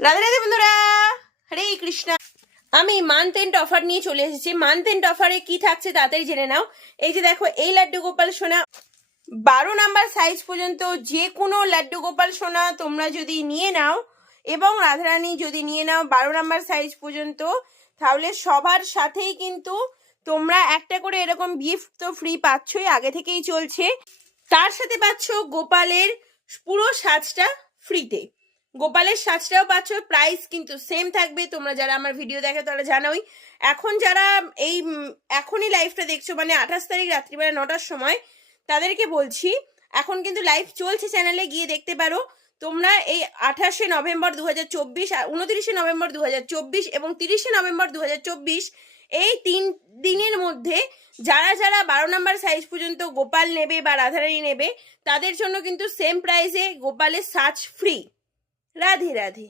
রাধে রাধে বন্ধুরা, হরে কৃষ্ণা। আমি month and offer নিয়ে চলে এসেছি। মান্থ এন্ড অফারে কি থাকছে তাড়াতাড়ি জেনে নাও। এই যে দেখো, এই লাড্ডু গোপাল সোনা 12 নাম্বার সাইজ পর্যন্ত যে কোনো লাড্ডু গোপাল সোনা তোমরা যদি নিয়ে নাও এবং রাধারানী যদি নিয়ে নাও 12 নাম্বার সাইজ পর্যন্ত, তাহলে সবার সাথেই কিন্তু তোমরা একটা করে এরকম গিফট তো ফ্রি পাচ্ছই, আগে থেকেই চলছে। তার সাথে পাচ্ছ গোপালের পুরো সাজটা ফ্রিতে। গোপালের সাজটাও পাচ্ছ, প্রাইস কিন্তু সেম থাকবে। তোমরা যারা আমার ভিডিও দেখো তারা জানোই। এখন যারা এই এখনই লাইভটা দেখছো, মানে 28 তারিখ রাত্রিবেলা 9টার সময়, তাদেরকে বলছি এখন কিন্তু লাইভ চলছে, চ্যানেলে গিয়ে দেখতে পারো। তোমরা এই 28শে নভেম্বর 2024, 29শে নভেম্বর 2024 এবং 30শে নভেম্বর 2024 এই 3 দিনের মধ্যে যারা যারা 12 নাম্বার সাইজ পর্যন্ত গোপাল নেবে বা রাধারানী নেবে, তাদের জন্য কিন্তু সেম প্রাইসে গোপালের সাজ ফ্রি। রাধে রাধে।